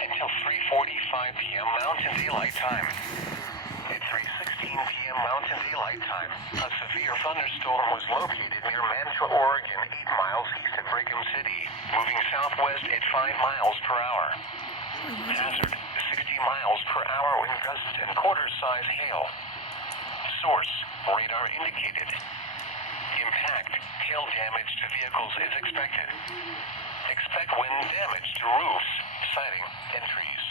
until 3:45 p.m. Mountain Daylight Time. At 3:16 p.m. Mountain Daylight Time, a severe thunderstorm was located near Mantua, Oregon, 8 miles east of Brigham City, moving southwest at 5 miles per hour. Hazard, 60 miles per hour wind gusts and quarter-size hail. Source, radar indicated. Impact, hail damage to vehicles is expected. Expect wind damage to roofs, siding, and trees.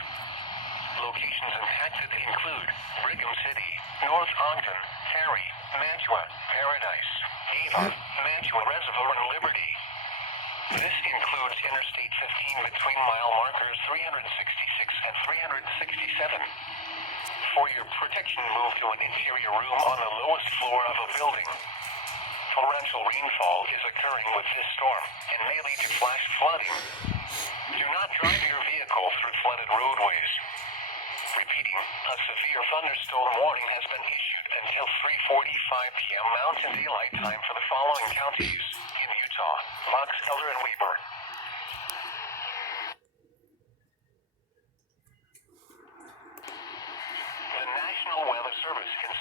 Locations impacted include Brigham City, North Ogden, Cary, Mantua, Paradise, Avon, Mantua Reservoir, and Liberty. This includes Interstate 15 between mile markers 366 and 367. For your protection, move to an interior room on the lowest floor of a building. Torrential rainfall is occurring with this storm and may lead to flash flooding. Do not drive your vehicle through flooded roadways. Repeating, a severe thunderstorm warning has been issued until 3:45 p.m. Mountain Daylight Time for the following counties in Utah: Fox, Elder, and Weber.